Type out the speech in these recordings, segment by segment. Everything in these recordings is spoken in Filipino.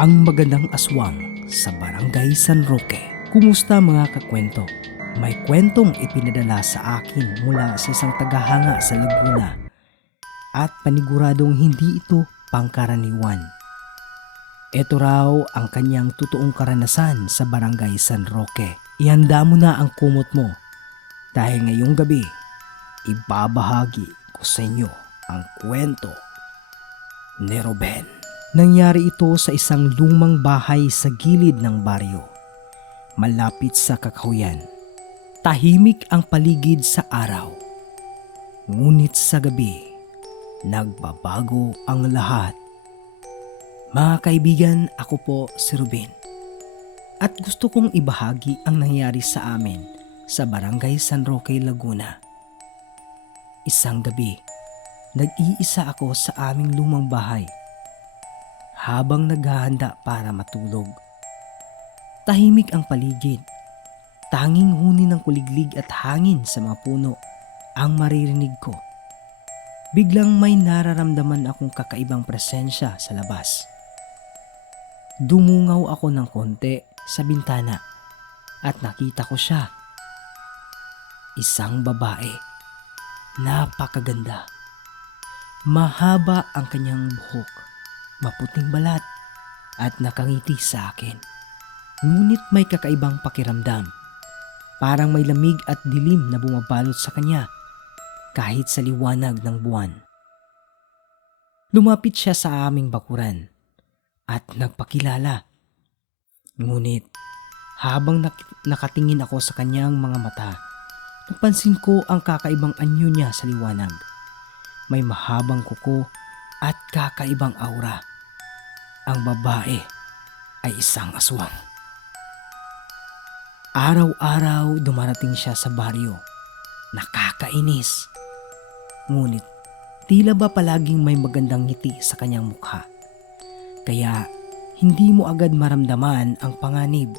Ang magandang aswang sa Barangay San Roque. Kumusta mga kakwento? May kwentong ipinadala sa akin mula sa isang tagahanga sa Laguna at paniguradong hindi ito pangkaraniwan. Ito raw ang kanyang totoong karanasan sa Barangay San Roque. Ihanda mo na ang kumot mo dahil ngayong gabi ibabahagi ko sa inyo ang kwento ni Ruben. Nangyari ito sa isang lumang bahay sa gilid ng baryo, malapit sa kakahuyan. Tahimik ang paligid sa araw. Ngunit sa gabi, nagbabago ang lahat. Mga kaibigan, ako po si Ruben. At gusto kong ibahagi ang nangyari sa amin sa Barangay San Roque, Laguna. Isang gabi, nag-iisa ako sa aming lumang bahay habang naghahanda para matulog. Tahimik ang paligid. Tanging huni ng kuliglig at hangin sa mga puno ang maririnig ko. Biglang may nararamdaman akong kakaibang presensya sa labas. Dumungaw ako ng konti sa bintana at nakita ko siya. Isang babae. Napakaganda. Mahaba ang kanyang buhok maputing balat at nakangiti sa akin. Ngunit may kakaibang pakiramdam. Parang may lamig at dilim na bumabalot sa kanya kahit sa liwanag ng buwan. Lumapit siya sa aming bakuran at nagpakilala. Ngunit habang nak- nakatingin ako sa kanyang mga mata, napansin ko ang kakaibang anyo niya sa liwanag. May mahabang kuko at kakaibang aura. Ang babae ay isang aswang. Araw-araw dumarating siya sa baryo. Nakakainis. Ngunit tila ba palaging may magandang ngiti sa kanyang mukha. Kaya hindi mo agad maramdaman ang panganib.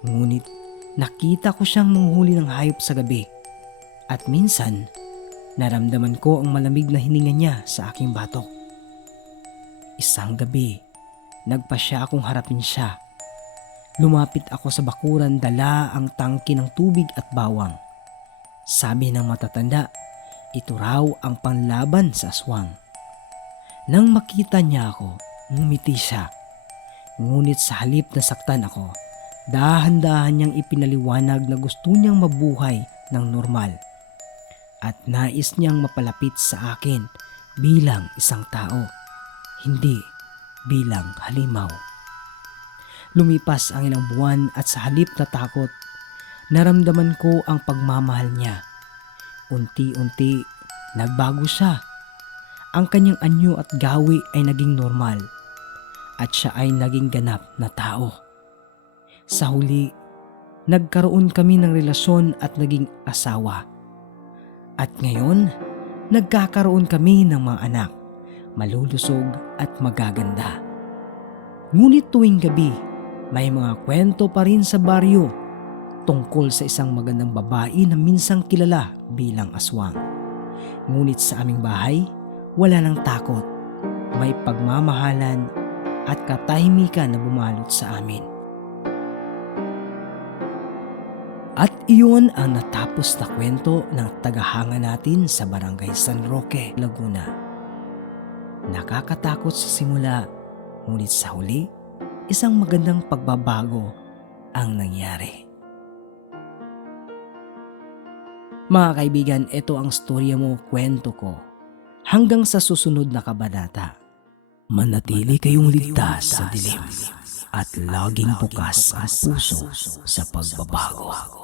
Ngunit nakita ko siyang manghuli ng hayop sa gabi. At minsan, naramdaman ko ang malamig na hininga niya sa aking batok. Isang gabi, nagpasya akong harapin siya. Lumapit ako sa bakuran dala ang tangki ng tubig at bawang. Sabi ng matatanda, ito raw ang panlaban sa aswang. Nang makita niya ako, ngumiti siya. Ngunit sa halip na saktan ako, dahan-dahan niyang ipinaliwanag na gusto niyang mabuhay ng normal. At nais niyang mapalapit sa akin bilang isang tao hindi bilang halimaw. Lumipas ang ilang buwan at sa halip na takot, naramdaman ko ang pagmamahal niya. Unti-unti, nagbago siya. Ang kanyang anyo at gawi ay naging normal at siya ay naging ganap na tao. Sa huli, nagkaroon kami ng relasyon at naging asawa. At ngayon, nagkakaroon kami ng mga anak malulusog at magaganda. Ngunit tuwing gabi, may mga kwento pa rin sa baryo tungkol sa isang magandang babae na minsang kilala bilang aswang. Ngunit sa aming bahay, wala nang takot. May pagmamahalan at katahimikan na bumalot sa amin. At iyon ang natapos na kwento ng tagahanga natin sa Barangay San Roque, Laguna. Nakakatakot sa simula, ngunit sa huli, isang magandang pagbabago ang nangyari. Mga kaibigan, ito ang storya mo, kwento ko. Hanggang sa susunod na kabanata. Manatili kayong ligtas sa dilim at laging bukas ang puso sa pagbabago.